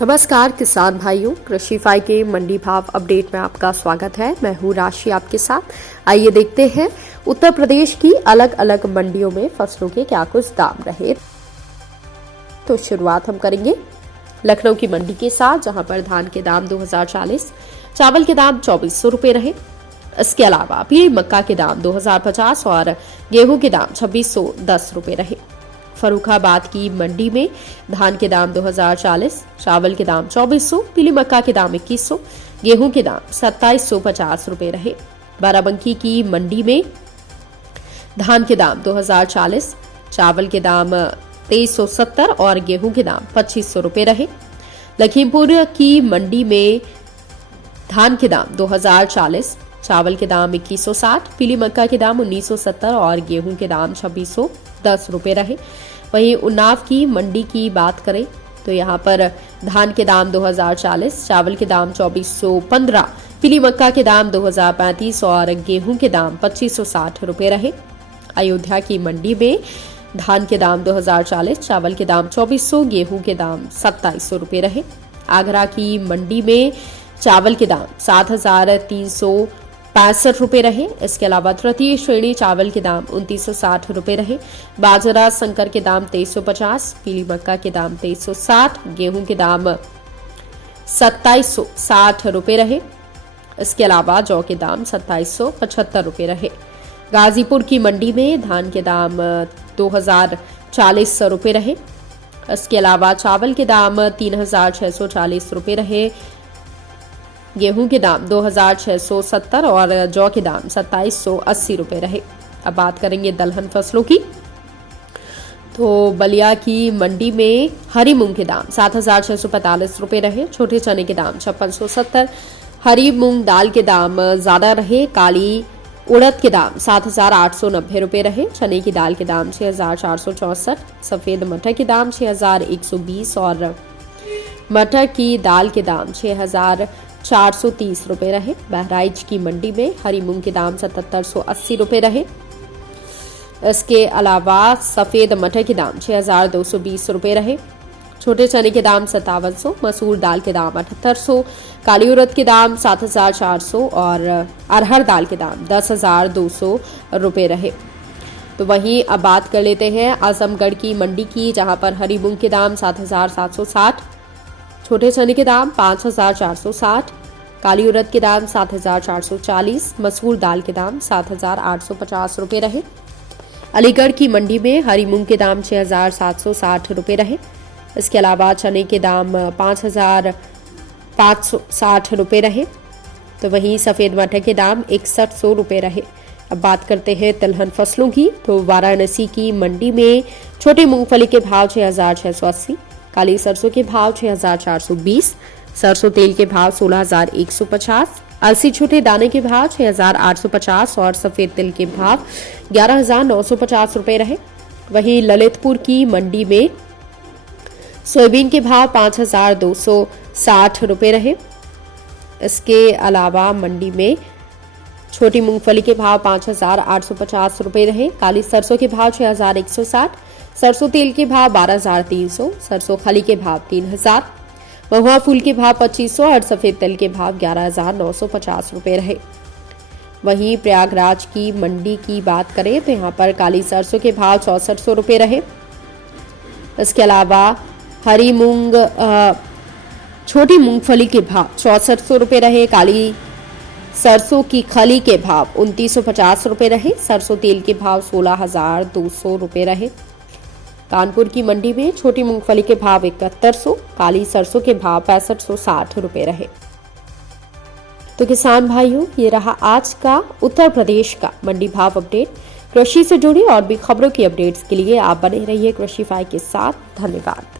नमस्कार किसान भाइयों, कृषिफाई के मंडी भाव अपडेट में आपका स्वागत है। मैं हूं राशि आपके साथ। आइए देखते हैं उत्तर प्रदेश की अलग अलग मंडियों में फसलों के क्या कुछ दाम रहे। तो शुरुआत हम करेंगे लखनऊ की मंडी के साथ, जहां पर धान के दाम 2040, चावल के दाम 2400 रुपए रहे। इसके अलावा पीली मक्का के दाम 2050 और गेहूं के दाम 2610 रुपए रहे। फर्रुखाबाद की मंडी में धान के दाम 2040, चावल के दाम 2400, पीली मक्का के दाम 2100, गेहूं के दाम 2750 रुपए रहे। बाराबंकी की मंडी में धान के दाम 2040, चावल के दाम 2370 और गेहूं के दाम 2500 रुपए रहे। लखीमपुर की मंडी में धान के दाम 2040, चावल के दाम 2160, पीली मक्का के दाम 1970 और गेहूं के दाम 2610 रुपए रहे। वहीं उन्नाव की मंडी की बात करें तो यहाँ पर धान के दाम 2040, चावल के दाम 2415, पीली मक्का के दाम 2035 और गेहूं के दाम 2560 रुपए रहे। अयोध्या की मंडी में धान के दाम 2040, चावल के दाम 2400, गेहूं के दाम 2700 रुपए रहे। आगरा की मंडी में चावल के दाम 7365 रुपए रहे। इसके अलावा तृतीय श्रेणी चावल के दाम 2960 रुपए रहे। बाजरा संकर के दाम 2350, पीली मक्का के दाम 2360, गेहूं के दाम 2760 रुपए रहे। इसके अलावा जौ के दाम 2775 रुपए रहे। गाजीपुर की मंडी में धान के दाम 2040 रुपए रहे। इसके अलावा चावल के दाम 3640 रुपए रहे। गेहूं के दाम 2670 और जौ के दाम 2780 रुपए रहे। अब बात करेंगे दलहन फसलों की। तो बलिया की मंडी में हरी मूंग के दाम 7645 रुपए रहे। छोटे चने के दाम 5670, हरी मूंग दाल के दाम ज्यादा रहे। काली उड़द के दाम 7890 रुपए रहे। चने की दाल के दाम 6464, सफेद मटर के दाम 6120 और मटर की दाल के दाम 6430 रुपए रहे। बहराइच की मंडी में हरी मूंग के दाम 7780 रुपए रहे। इसके अलावा सफेद मटर के दाम 6220 रुपए रहे। छोटे चने के दाम 5700, मसूर दाल के दाम 7800, काली उड़द के दाम 7400 और अरहर दाल के दाम 10200 रुपए रहे। तो वहीं अब बात कर लेते हैं आजमगढ़ की मंडी की, जहां पर हरी मूंग के दाम 7760, छोटे चने के दाम 5460, काली उड़द के दाम 7440, मसूर दाल के दाम 7850 रुपए रहे। अलीगढ़ की मंडी में हरी मूंग के दाम 6760 रुपए रहे। इसके अलावा चने के दाम 5560 रुपए रहे। तो वहीं सफेद मटर के दाम 6100 रुपए रहे। अब बात करते हैं तिलहन फसलों की। तो वाराणसी की मंडी में छोटे मूंगफली के भाव 6680, काली सरसों के भाव 6420, सरसों तेल के भाव 16150, अलसी छोटे दाने के भाव 6850 और सफेद तिल के भाव 11950 रुपए रहे। वहीं ललितपुर की मंडी में सोयाबीन के भाव 5260 रुपए रहे। इसके अलावा मंडी में छोटी मूंगफली के भाव 5850 रुपए रहे। काली सरसों के भाव 6160, सरसों तेल के भाव 12300, सरसों खली के भाव 3000, महुआ फूल के भाव 2500 और सफेद तिल के भाव 11950 रुपए रहे। वहीं प्रयागराज की मंडी की बात करें तो यहाँ पर काली सरसों के भाव 6400 रुपए रहे। इसके अलावा हरी मूंग छोटी मूंगफली के भाव 6400 रुपए रहे। काली सरसों की खली के भाव 2950 रुपए रहे। सरसों तेल के भाव 16200 रुपए रहे। कानपुर की मंडी में छोटी मूंगफली के भाव 7100, काली सरसों के भाव 6560 रुपए रहे। तो किसान भाइयों, ये रहा आज का उत्तर प्रदेश का मंडी भाव अपडेट। कृषि से जुड़ी और भी खबरों की अपडेट्स के लिए आप बने रहिए कृषिफाई के साथ। धन्यवाद।